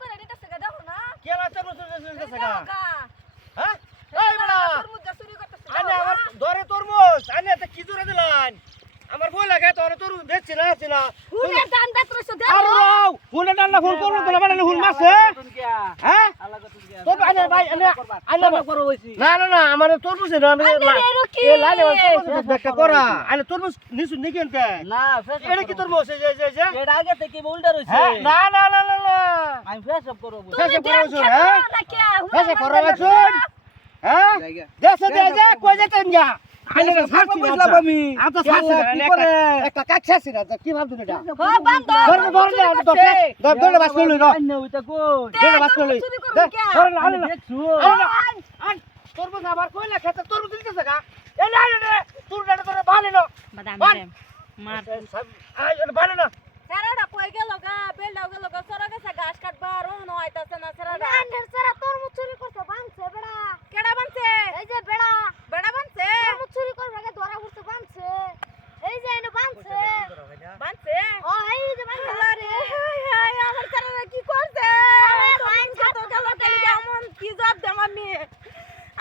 করে নিতেছে গা দেখো না কেলা তরমুজ চুরি করতেছে গা গা হ্যাঁ এই বড়া তরমুজ যা চুরি করতেছে আনে আমার ধরে তরমুজ আনে তো কি জোরে দিলেন আমার বই লাগে তোর তরমুজ দেখছি না হুনের দান দাত্রছ দে আর হুনে ডান্না ফোন করব তো বাড়ালে হুন মারছে হ্যাঁ তো আনে ভাই আনে করো হইছি না আমার তরমুজ না আমি এ লালে তরমুজ দেখা করা আনে তরমুজ নিছু নি কেনতে না ফ্রেশ এটা কি তরমুজ যে এটা আগে থেকে উল্টা রইছে হ্যাঁ না আমি ফ্রেশ আপ করব ফেসে করো হ্যাঁ ফেসে করো শুন হ্যাঁ দেশে দে কই যেতেন যা আনে ছাড়ছি বুঝলাম আমি আতো ছাড়ছি কি করে একটা কাছাছি না কি ভাবছ এটা ও বান্দর ধরে বাস করলি না আইনে ওইটা কই ধরে বাস করলি ধরে আনে দেখছু আন তরমুজ আবার কইলা খেতে তরমুজ দিতেছে গা এ না তোর ডাটা তোরে বানে না বাদাম মার আই বানে না সারাটা কই গেল গা বেলডাও গেল গা সরা গেছে ঘাস কাটবা রোন হইতাছে না সারাটা আন্ডার সারা তরমুজ চুরি করতে বানছে বেড়া কেডা বানছে এই যে বেড়া বানছে তরমুজ চুরি করবে আগে ধরা পড়তে বানছে এই যে এনে বানছে ও এই যে বানছে আরে হাই আমার সারাটা কি করছে বানছে তো গেল কালি এমন কি জব দে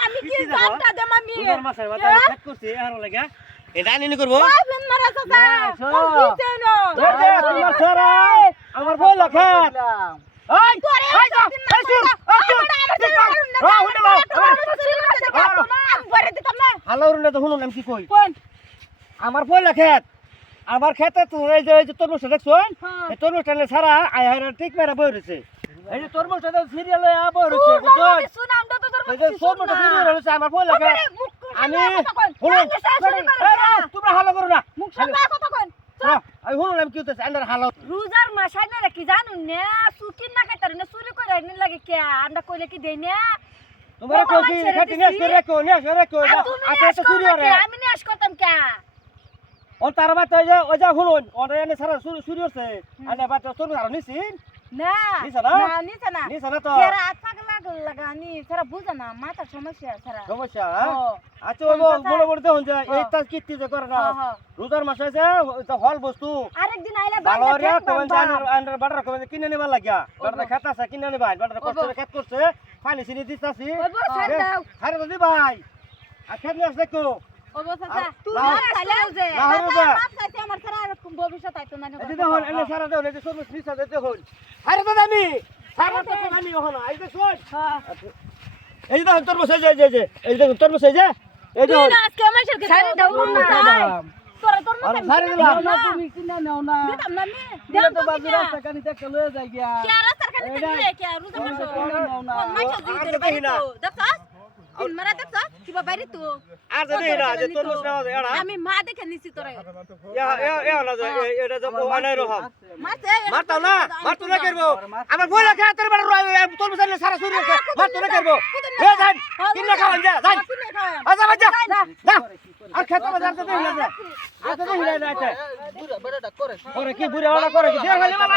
আমি কি জবটা দে মামি তোর মাছের মাথা কাট করছি আর লাগা এটা আনি করব ওই বিন মারা সাসা কোন দিছে না ধর দে তোমার ছড়া আমার বই লেখা এই তোরে এই যা এই শুন হালাউরনে তো শুনুন আমি কি কই কোন আমার বই লেখা আমার খেতে তো এই যে তরমুজ দেখছুন এই তরমুজটা ছাড়া আই হারা ঠিক মেরা বই রইছে এই যে তরমুজটা সিরিয়ালে বই রইছে বুঝছুন শুনাম তো তোর এই যে তরমুজটা সিরিয়ালে রইছে আমার বই লেখা আমি শুনুন তোমরা হালা করো না মুখ সামনে কথা কোন আমি শুনুন আমি কি হইতেছে আন্ডার হালা রোজার মাসাই না কি জানুন না সুকিন না খাইতার না চুরি করে আইন লাগে কে আমরা কইলে কি দেই না তোমরা কইছি খাটি নেস করে রাখো আতে তো চুরি করে আমি নেস করতাম কে ওর তার বাত ওই যা শুনুন ওর এনে সারা চুরি হচ্ছে আনে বাত তোর আর নিছিন না নিছে না নিছে না তো সেরা আত পাগলা লাগানি সেরা বুঝা না মাথা সমস্যা সেরা সমস্যা আচ্ছা ওই বড় বড় দেখুন যে এইটা কিত্তি যে করে না রোজার মাসে আছে তো হল বস্তু আরেকদিন আইলে বালরিয়া কোন জানের আন্ডার বাটার কোন কিনে নিবা লাগিয়া বাটার খেত আছে কিনে নিবা বাটার কষ্ট করে খেত করছে পানি সিনি দিতাছি আরে দি ভাই আর খেত নিয়ে আসলে কো ও বসা তুই খাইলাও যে মাছ খাইতে আমার সারা ভবিষ্যৎ আইতো না এই দেখুন এনে সারা দেও এই সব ফ্রিজ আছে দেখুন আরে তো আমি সারা তো আমি ওখানে এই দেখুন এই দেখুন তোর বসে যে এই দেখুন তোর বসে যে এই দেখুন তুই আজকে আমার সাথে সারা দাও না তোর আরে সারা দিলাম না তুমি কিনা নাও না দিতাম না আমি দিলে তো বাবু রাস্তা কানি থেকে লয়ে যাই গিয়া কে রাস্তার কাছে দিলে কে রোজা মাস নাও না কোন মাছ দিতে বাইরে তো দেখছস তিন মারা দেখছস কিবা বাইরে তো আর যদি না যে তোর বসে এড়া আমি মা দেখে নিছি তোরে এ না যে এটা যে আনাই রহম মারতে মারতা না মারতো না করবো আমার বই লেখা তোর বাড়ি তোর বসে সারা চুরি হচ্ছে মারতো না করবো এ যান কিনা খাওয়ান যা যান আচ্ছা বাজা যা আর খেতে বাজার তো দেই না যা আর তো দেই না এটা বুড়া বড়টা করে করে কি বুড়া ওলা করে কি দেখ